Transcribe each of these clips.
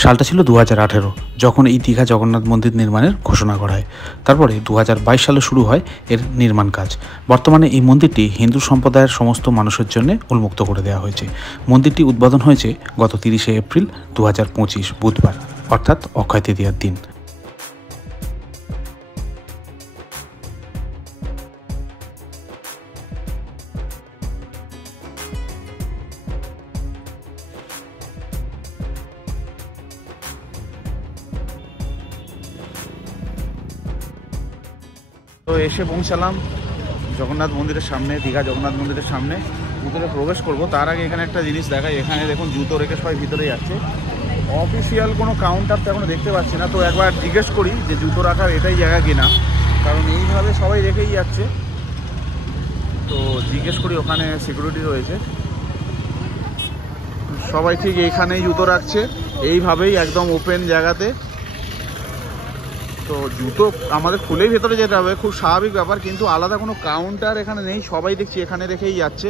সালটা ছিল 2018, যখন এই দীঘা জগন্নাথ মন্দির নির্মাণের ঘোষণা করা হয়। তারপরে 2022 সালে শুরু হয় এর নির্মাণ কাজ। বর্তমানে এই মন্দিরটি হিন্দু সম্প্রদায়ের সমস্ত মানুষের জন্য উন্মুক্ত করে দেওয়া হয়েছে। মন্দিরটি উদ্বোধন হয়েছে গত 30শে এপ্রিল 2025 বুধবার, অর্থাৎ অক্ষয় তৃতীয়ার দিন। তো এসে পৌঁছালাম জগন্নাথ মন্দিরের সামনে, দীঘা জগন্নাথ মন্দিরের সামনে। ভিতরে প্রবেশ করব তার আগে এখানে একটা জিনিস দেখাই। এখানে দেখুন জুতো রেখে সবাই ভিতরে যাচ্ছে। অফিসিয়াল কোনো কাউন্টার তো এখনো দেখতে পাচ্ছি না, তো একবার জিজ্ঞেস করি যে জুতো রাখার এটাই জায়গা কিনা, কারণ এইভাবে সবাই রেখেই যাচ্ছে। তো জিজ্ঞেস করি, ওখানে সিকিউরিটি রয়েছে, সবাই ঠিক এইখানেই জুতো রাখছে, এইভাবেই একদম ওপেন জায়গাতে। তো জুতো আমাদের খুলেই ভেতরে যেতে হবে, খুব স্বাভাবিক ব্যাপার, কিন্তু আলাদা কোনো কাউন্টার এখানে নেই। সবাই দেখছি এখানে রেখেই যাচ্ছে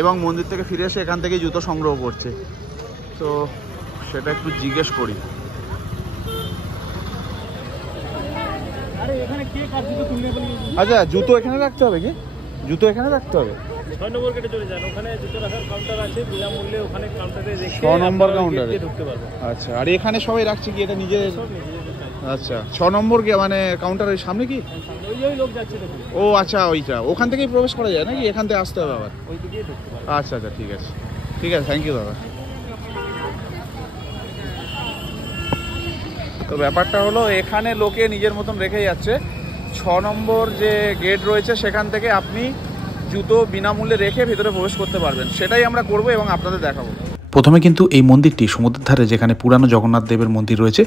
এবং মন্দির থেকে ফিরে এসে এখান থেকেই জুতো সংগ্রহ করছে। তো সেটা একটু জিজ্ঞেস করি। আচ্ছা, জুতো এখানে রাখতে হবে কি? জুতো এখানে রাখতে হবে? 6 নম্বর গেটে চলে যান, ওখানে জুতো রাখার কাউন্টার আছে, বিনামূল্যে ওখানে কাউন্টারে রেখে 6 নম্বর কাউন্টারে ঢুকতে পারবেন। আচ্ছা, আর এখানে সবাই রাখছে কি এটা নিজে? আচ্ছা, 6 নম্বর কি মানে কাউন্টারের সামনে কি? ওই লোক যাচ্ছে দেখুন। ও আচ্ছা, ওইটা ওখান থেকেই প্রবেশ করা যায় নাকি এখান থেকে আসতে হবে আবার? ওই দিকেই ঢুকতে পারবেন। আচ্ছা আচ্ছা, ঠিক আছে ঠিক আছে, থ্যাংক ইউ দাদা। তো ব্যাপারটা হলো, এখানে লোকে নিজের মতন রেখে যাচ্ছে। 6 নম্বর যে গেট রয়েছে সেখান থেকে আপনি জুতো বিনামূল্যে রেখে ভেতরে প্রবেশ করতে পারবেন। সেটাই আমরা করব এবং আপনাদের দেখাবো। প্রথমে কিন্তু এই মন্দিরটি সমুদ্রের ধারে, যেখানে পুরানো জগন্নাথ দেবের মন্দির রয়েছে,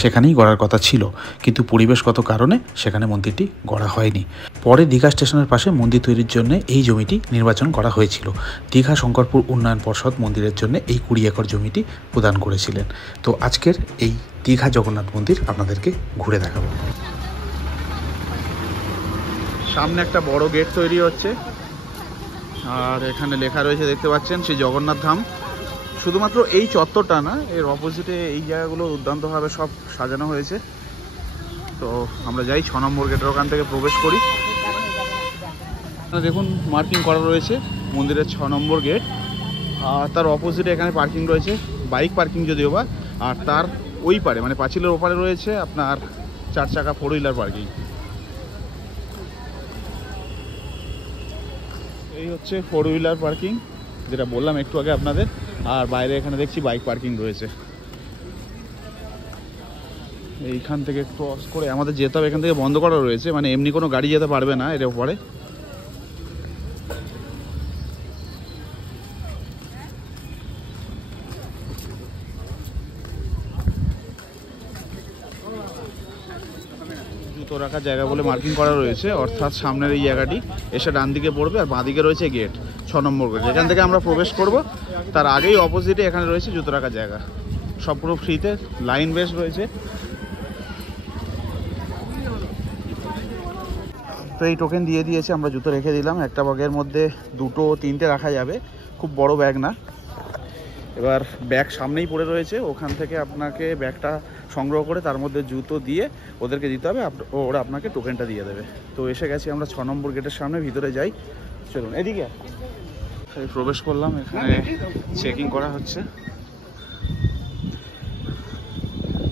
সেখানেই গড়ার কথা ছিল, কিন্তু পরিবেশগত কারণে সেখানে মন্দিরটি গড়া হয়নি। পরে দীঘা স্টেশনের পাশে মন্দির তৈরির জন্য এই জমিটি নির্বাচন করা হয়েছিল। দীঘা শঙ্করপুর উন্নয়ন পর্ষদ মন্দিরের জন্য এই 20 একর জমিটি প্রদান করেছিলেন। তো আজকের এই দীঘা জগন্নাথ মন্দির আপনাদেরকে ঘুরে দেখাবো। সামনে একটা বড় গেট তৈরি হচ্ছে, আর এখানে লেখা রয়েছে দেখতে পাচ্ছেন শ্রী জগন্নাথ ধাম। শুধুমাত্র এই চত্বরটা না, এর অপোজিটে এই জায়গাগুলো দুর্দান্তভাবে সব সাজানো হয়েছে। তো আমরা যাই 6 নম্বর গেটের ওখান থেকে প্রবেশ করি। দেখুন মার্কিং করা রয়েছে মন্দিরের 6 নম্বর গেট, আর তার অপোজিটে এখানে পার্কিং রয়েছে, বাইক পার্কিং যদিও বা। আর তার ওই পারে মানে পাঁচিলের ওপারে রয়েছে আপনার 4 চাকা 4 হুইলার পার্কিং। এই হচ্ছে 4 হুইলার পার্কিং, যেটা বললাম একটু আগে আপনাদের। আর বাইরে এখানে দেখছি বাইক পার্কিং রয়েছে। এইখান থেকে ক্রস করে আমাদের যেতে হবে, এখান থেকে বন্ধ করা রয়েছে, মানে এমনি কোনো গাড়ি যেতে পারবে না এর উপরে। জুতো রাখার জায়গা বলে মার্কিং করা রয়েছে, অর্থাৎ সামনের এই জায়গাটি এসে ডান দিকে পড়বে, আর বাঁ দিকে রয়েছে গেট 6 নম্বর গেট, এখান থেকে আমরা প্রবেশ করব। তার আগেই অপোজিটে এখানে রয়েছে জুতো রাখার জায়গা, সব পুরো ফ্রিতে, লাইন বেস রয়েছে। তো এই টোকেন দিয়ে দিয়েছে, আমরা জুতো রেখে দিলাম। একটা ব্যাগের মধ্যে 2 3টে রাখা যাবে, খুব বড় ব্যাগ না। এবার ব্যাগ সামনেই পড়ে রয়েছে, ওখান থেকে আপনাকে ব্যাগটা সংগ্রহ করে তার মধ্যে জুতো দিয়ে ওদেরকে দিতে হবে, ওরা আপনাকে টোকেনটা দিয়ে দেবে। তো এসে গেছি আমরা 6 নম্বর গেটের সামনে, ভিতরে যাই, চলুন এদিকে। প্রবেশ করলাম, এখানে চেকিং করা হচ্ছে।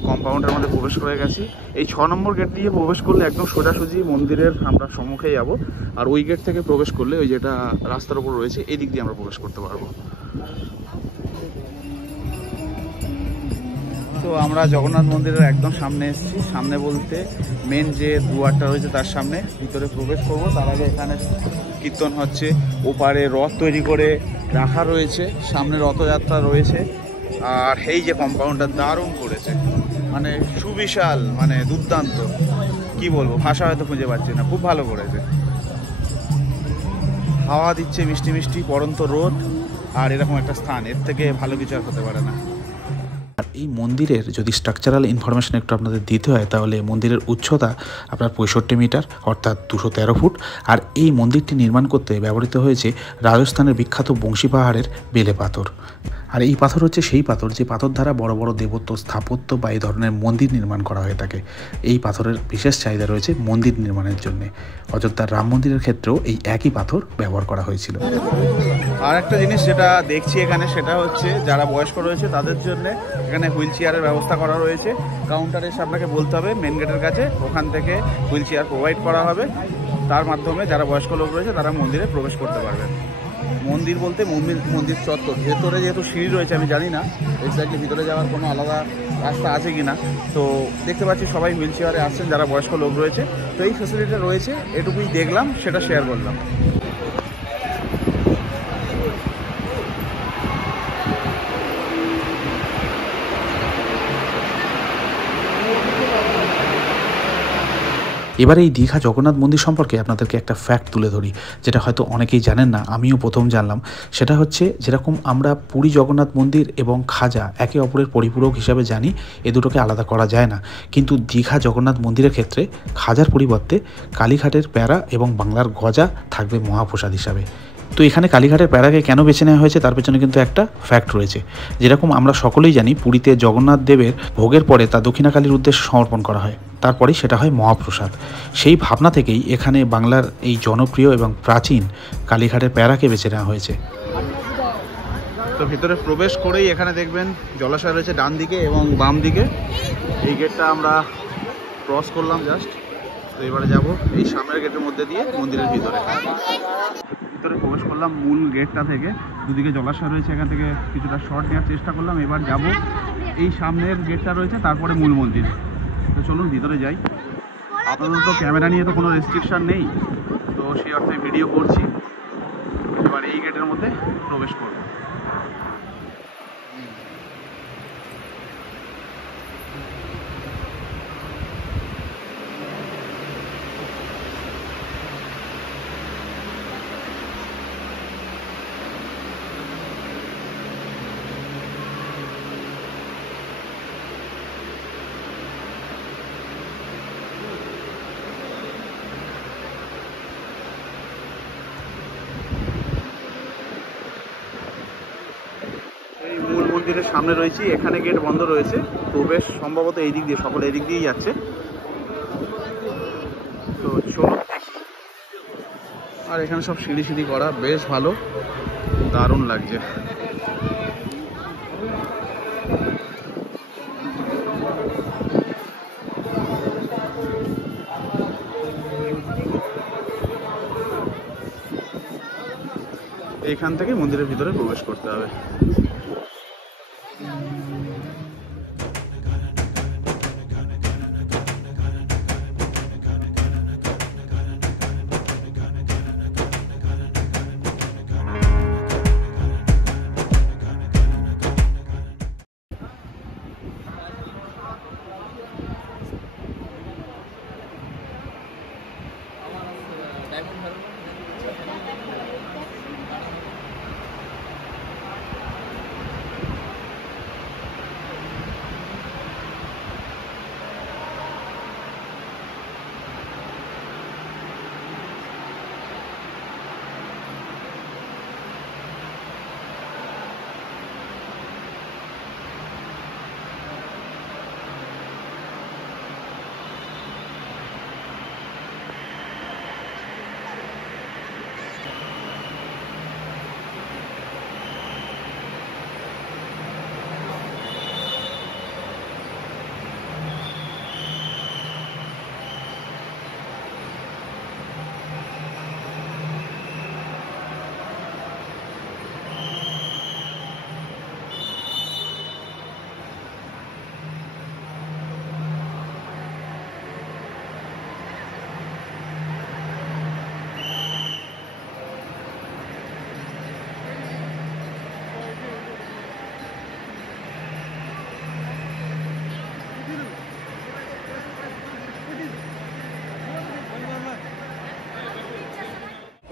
কম্পাউন্ডের মধ্যে প্রবেশ করে গেছি। এই 6 নম্বর গেট দিয়ে প্রবেশ করলে একদম সোজাসুজি মন্দিরের আমরা সম্মুখে যাব, আর ওই গেট থেকে প্রবেশ করলে ওই যেটা রাস্তার উপর রয়েছে এই দিক দিয়ে আমরা প্রবেশ করতে পারবো। তো আমরা জগন্নাথ মন্দিরের একদম সামনে এসেছি, সামনে বলতে মেন যে দুয়ারটা রয়েছে তার সামনে। ভিতরে প্রবেশ করব, তার আগে এখানে কীর্তন হচ্ছে, ওপারে রথ তৈরি করে রাখা রয়েছে, সামনে রথযাত্রা রয়েছে। আর এই যে কম্পাউন্ডটা দারুণ করেছে, মানে সুবিশাল, মানে দুর্দান্ত, কি বলবো, ভাষা হয়তো খুঁজে পাচ্ছি না, খুব ভালো করেছে। হাওয়া দিচ্ছে মিষ্টি মিষ্টি, পড়ন্ত রোদ, আর এরকম একটা স্থান, এর থেকে ভালো কিছু আর হতে পারে না। আর এই মন্দিরের যদি স্ট্রাকচারাল ইনফরমেশন একটু আপনাদের দিতে হয়, তাহলে মন্দিরের উচ্চতা আপনার 65 মিটার, অর্থাৎ 213 ফুট। আর এই মন্দিরটি নির্মাণ করতে ব্যবহৃত হয়েছে রাজস্থানের বিখ্যাত বংশী পাহাড়ের বেলে পাথর। আর এই পাথর হচ্ছে সেই পাথর যে পাথর দ্বারা বড় বড় দেবত্ব স্থাপত্য বা এই ধরনের মন্দির নির্মাণ করা হয়ে থাকে। এই পাথরের বিশেষ চাহিদা রয়েছে মন্দির নির্মাণের জন্য। অযোধ্যার রাম মন্দিরের ক্ষেত্রেও এই একই পাথর ব্যবহার করা হয়েছিল। আর একটা জিনিস যেটা দেখছি এখানে সেটা হচ্ছে যারা বয়স্ক রয়েছে তাদের জন্য এখানে হুইল চেয়ারের ব্যবস্থা করা রয়েছে। কাউন্টারে এসে আপনাকে বলতে হবে মেন গেটের কাছে, ওখান থেকে হুইল চেয়ার প্রোভাইড করা হবে। তার মাধ্যমে যারা বয়স্ক লোক রয়েছে তারা মন্দিরে প্রবেশ করতে পারবেন। মন্দির বলতে মন্দির চত্বর, ভেতরে যেহেতু সিঁড়ি রয়েছে আমি জানি না এক্স্যাক্টলি ভিতরে যাওয়ার কোনো আলাদা রাস্তা আছে কি না। তো দেখতে পাচ্ছি সবাই হুইল চেয়ারে আসছেন যারা বয়স্ক লোক রয়েছে। তো এই ফেসিলিটিটা রয়েছে, এটুকুই দেখলাম, সেটা শেয়ার করলাম। এবার এই দীঘা জগন্নাথ মন্দির সম্পর্কে আপনাদেরকে একটা ফ্যাক্ট তুলে ধরি, যেটা হয়তো অনেকেই জানেন না, আমিও প্রথম জানলাম। সেটা হচ্ছে যেরকম আমরা পুরী জগন্নাথ মন্দির এবং খাজা একে অপরের পরিপূরক হিসাবে জানি, এ দুটোকে আলাদা করা যায় না। কিন্তু দীঘা জগন্নাথ মন্দিরের ক্ষেত্রে খাজার পরিবর্তে কালীঘাটের প্যারা এবং বাংলার গজা থাকবে মহাপ্রসাদ হিসাবে। তো এখানে কালীঘাটের প্যারাকে কেন বেছে নেওয়া হয়েছে তার পেছনে কিন্তু একটা ফ্যাক্ট রয়েছে। যেরকম আমরা সকলেই জানি পুরীতে জগন্নাথ দেবের ভোগের পরে তা দক্ষিণাকালীর উদ্দেশ্যে সমর্পণ করা হয়, তারপরেই সেটা হয় মহাপ্রসাদ। সেই ভাবনা থেকেই এখানে বাংলার এই জনপ্রিয় এবং প্রাচীন কালীঘাটের প্যারাকে বেছে নেওয়া হয়েছে। তো ভিতরে প্রবেশ করেই এখানে দেখবেন জলাশয় রয়েছে ডান দিকে এবং বাম দিকে। এই গেটটা আমরা ক্রস করলাম জাস্ট। তো এবারে যাব এই সামনের গেটের মধ্যে দিয়ে মন্দিরের ভিতরে প্রবেশ করলাম মূল গেটটা থেকে। দুদিকে জলাশয় রয়েছে, এখান থেকে কিছুটা শর্ট নেওয়ার চেষ্টা করলাম। এবার যাব এই সামনের গেটটা রয়েছে, তারপরে মূল মন্দির। তো চলুন ভিতরে যাই। আপাতত তো ক্যামেরা নিয়ে তো কোনো রেস্ট্রিকশান নেই, তো সেই অর্থে ভিডিও করছি। এবার এই গেটের মধ্যে প্রবেশ করব। মূল মন্দিরের সামনে রয়েছি, এখানে গেট বন্ধ রয়েছে, প্রবেশ সম্ভবত এই দিক দিয়ে, সকলে এই দিক দিয়েই যাচ্ছে। তো চলো দেখি। আর এখানে সব সিঁড়ি সিঁড়ি করা, বেশ ভালো, দারুণ লাগছে। এখান থেকে মন্দিরের ভিতরে প্রবেশ করতে হবে।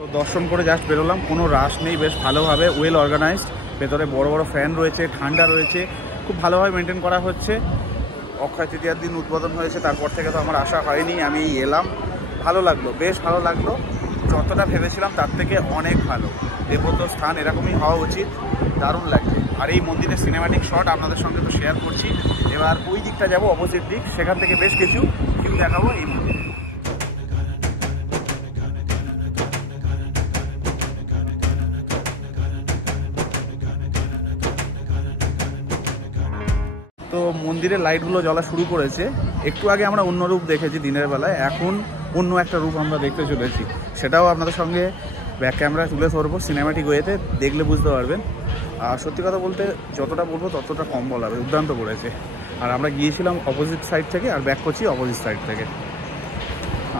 তো দর্শন করে জাস্ট বেরোলাম, কোনো রাশ নেই, বেশ ভালোভাবে ওয়েল অর্গানাইজড। ভেতরে বড় বড় ফ্যান রয়েছে, ঠান্ডা রয়েছে, খুব ভালোভাবে মেনটেন করা হচ্ছে। অক্ষয় তৃতীয়ার দিন উদ্বোধন হয়েছে, তারপর থেকে তো আমার আশা হয়নি, আমি এলাম, ভালো লাগলো, বেশ ভালো লাগলো। যতটা ভেবেছিলাম তার থেকে অনেক ভালো। দেবত্ব স্থান এরকমই হওয়া উচিত, দারুণ লাগছে। আর এই মন্দিরের সিনেম্যাটিক শট আপনাদের সঙ্গে তো শেয়ার করছি। এবার ওই দিকটা যাব, অপোজিট দিক, সেখান থেকে বেশ কিছু ভিউ দেখাবো এই মন্দিরে। তো মন্দিরের লাইটগুলো জ্বলা শুরু করেছে। একটু আগে আমরা অন্য রূপ দেখেছি দিনের বেলায়, এখন অন্য একটা রূপ আমরা দেখতে চলেছি, সেটাও আপনাদের সঙ্গে ব্যাক ক্যামেরায় তুলে ধরবো সিনেম্যাটিক ওয়েতে, দেখলে বুঝতে পারবেন। আর সত্যি কথা বলতে যতটা বলবো ততটা কম বলা হবে, দুর্দান্ত করেছে। আর আমরা গিয়েছিলাম অপোজিট সাইড থেকে আর ব্যাক করছি অপোজিট সাইড থেকে।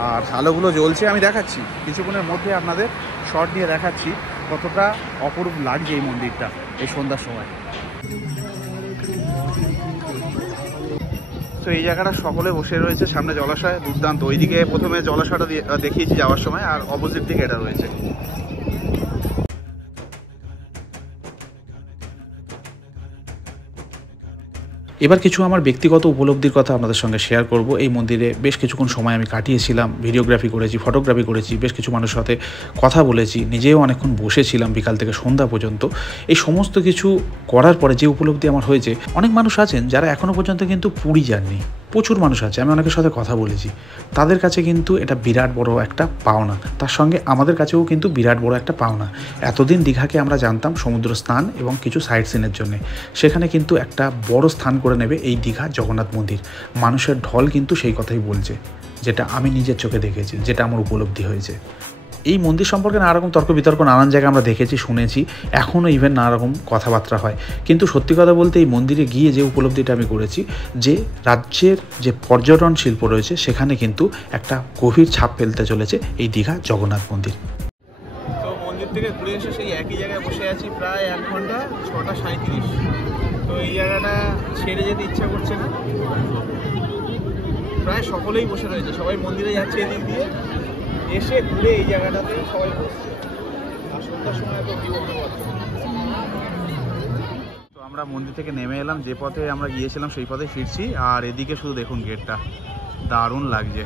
আর আলোগুলো জ্বলছে, আমি দেখাচ্ছি কিছুক্ষণের মধ্যে আপনাদের শর্ট দিয়ে দেখাচ্ছি কতটা অপরূপ লাগছে এই মন্দিরটা এই সন্ধ্যার সময়। তো এই জায়গাটা সকলে বসে রয়েছে, সামনে জলাশয় দুর্দান্ত। ওইদিকে প্রথমে জলাশয়টা দেখিয়েছি যাওয়ার সময়, আর অপোজিট দিকে এটা রয়েছে। এবার কিছু আমার ব্যক্তিগত উপলব্ধির কথা আপনাদের সঙ্গে শেয়ার করব। এই মন্দিরে বেশ কিছুক্ষণ সময় আমি কাটিয়েছিলাম, ভিডিওগ্রাফি করেছি, ফটোগ্রাফি করেছি, বেশ কিছু মানুষের সাথে কথা বলেছি, নিজেও অনেকক্ষণ বসেছিলাম বিকাল থেকে সন্ধ্যা পর্যন্ত। এই সমস্ত কিছু করার পরে যে উপলব্ধি আমার হয়েছে, অনেক মানুষ আছেন যারা এখনও পর্যন্ত কিন্তু পুরী যাননি, প্রচুর মানুষ আছে, আমি অনেকের সাথে কথা বলেছি, তাদের কাছে কিন্তু এটা বিরাট বড় একটা পাওনা। তার সঙ্গে আমাদের কাছেও কিন্তু বিরাট বড় একটা পাওনা। এতদিন দীঘাকে আমরা জানতাম সমুদ্র স্নান এবং কিছু সাইট সিনের জন্য, সেখানে কিন্তু একটা বড় স্থান করে নেবে এই দীঘা জগন্নাথ মন্দির। মানুষের ঢল কিন্তু সেই কথাই বলছে, যেটা আমি নিজের চোখে দেখেছি, যেটা আমার উপলব্ধি হয়েছে। এই মন্দির সম্পর্কে নানা রকম তর্ক বিতর্ক নানান জায়গায় আমরা দেখেছি, শুনেছি, এখনও ইভেন নানা রকম কথাবার্তা হয়। কিন্তু সত্যি কথা বলতে এই মন্দিরে গিয়ে যে উপলব্ধিটা আমি করেছি, যে রাজ্যের যে পর্যটন শিল্প রয়েছে সেখানে কিন্তু একটা গভীর ছাপ ফেলতে চলেছে এই দীঘা জগন্নাথ মন্দির। তো মন্দির থেকে ঘুরে এসে সেই একই জায়গায় বসে আছি প্রায় 1 ঘন্টা, 6:37। তো এই জায়গাটা ছেড়ে যেতে ইচ্ছা করছে না, প্রায় সকলেই বসে রয়েছে, সবাই মন্দিরে যাচ্ছে এদিক দিয়ে, এসে ঘুরে এই জায়গাটাতে সবাই বসছে। আর সন্ধ্যার সময় তো কি বলতে পারবো। তো আমরা মন্দির থেকে নেমে এলাম, যে পথে আমরা গিয়েছিলাম সেই পথে ফিরছি। আর এদিকে শুধু দেখুন গেটটা, দারুণ লাগছে।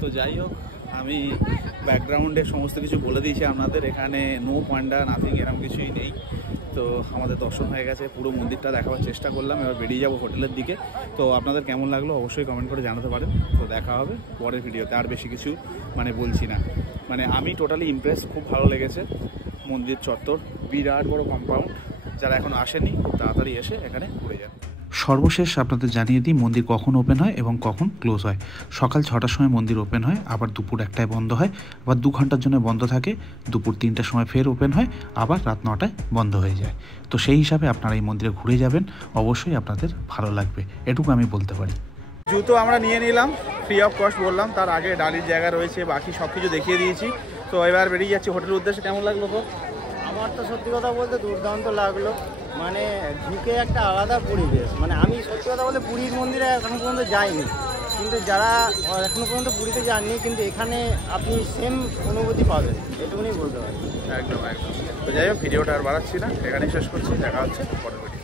তো যাই হোক, আমি ব্যাকগ্রাউন্ডে সমস্ত কিছু বলে দিয়েছি আপনাদের। এখানে নো পান্ডা নাথিং এরকম কিছুই নেই। তো আমাদের দর্শন হয়ে গেছে, পুরো মন্দিরটা দেখাবার চেষ্টা করলাম। এবার বেরিয়ে যাবো হোটেলের দিকে। তো আপনাদের কেমন লাগলো অবশ্যই কমেন্ট করে জানাতে পারেন। তো দেখা হবে পরের ভিডিওতে। আর বেশি কিছু বলছি না, আমি টোটালি ইমপ্রেস, খুব ভালো লেগেছে। মন্দির চত্বর বিরাট বড় কম্পাউন্ড, যারা এখন আসেনি খুব তাড়াতাড়ি এসে এখানে ঘুরে যান। সর্বশেষ আপনাদের জানিয়ে দিই মন্দির কখন ওপেন হয় এবং কখন ক্লোজ হয়। সকাল 6টার সময় মন্দির ওপেন হয়, আবার দুপুর 1টায় বন্ধ হয়, আবার 2 ঘন্টার জন্য বন্ধ থাকে, দুপুর 3টার সময় ফের ওপেন হয়, আবার রাত 9টায় বন্ধ হয়ে যায়। তো সেই হিসাবে আপনারা এই মন্দিরে ঘুরে যাবেন, অবশ্যই আপনাদের ভালো লাগবে, এটুকু আমি বলতে পারি। জুতো আমরা নিয়ে নিলাম, ফ্রি অফ কস্ট বললাম, তার আগে ডালির জায়গা রয়েছে, বাকি সব কিছু দেখিয়ে দিয়েছি। তো এবার বেরিয়ে যাচ্ছি হোটেলের উদ্দেশ্যে। কেমন লাগলো তো? আমার তো সত্যি কথা বলতে দুর্দান্ত লাগলো, ঢুকে একটা আলাদা পরিবেশ। আমি সত্যি কথা বলতে পুরীর মন্দিরে এখনো পর্যন্ত যাইনি, কিন্তু যারা এখনো পর্যন্ত পুরীতে যাননি, কিন্তু এখানে আপনি সেম অনুভূতি পাবেন, এটুকুনি বলতে পারি। একদম একদম। তো যাই হোক, ভিডিওটা আর বাড়াচ্ছি না, এখানেই শেষ করছি। দেখা হচ্ছে পরের ভিডিও।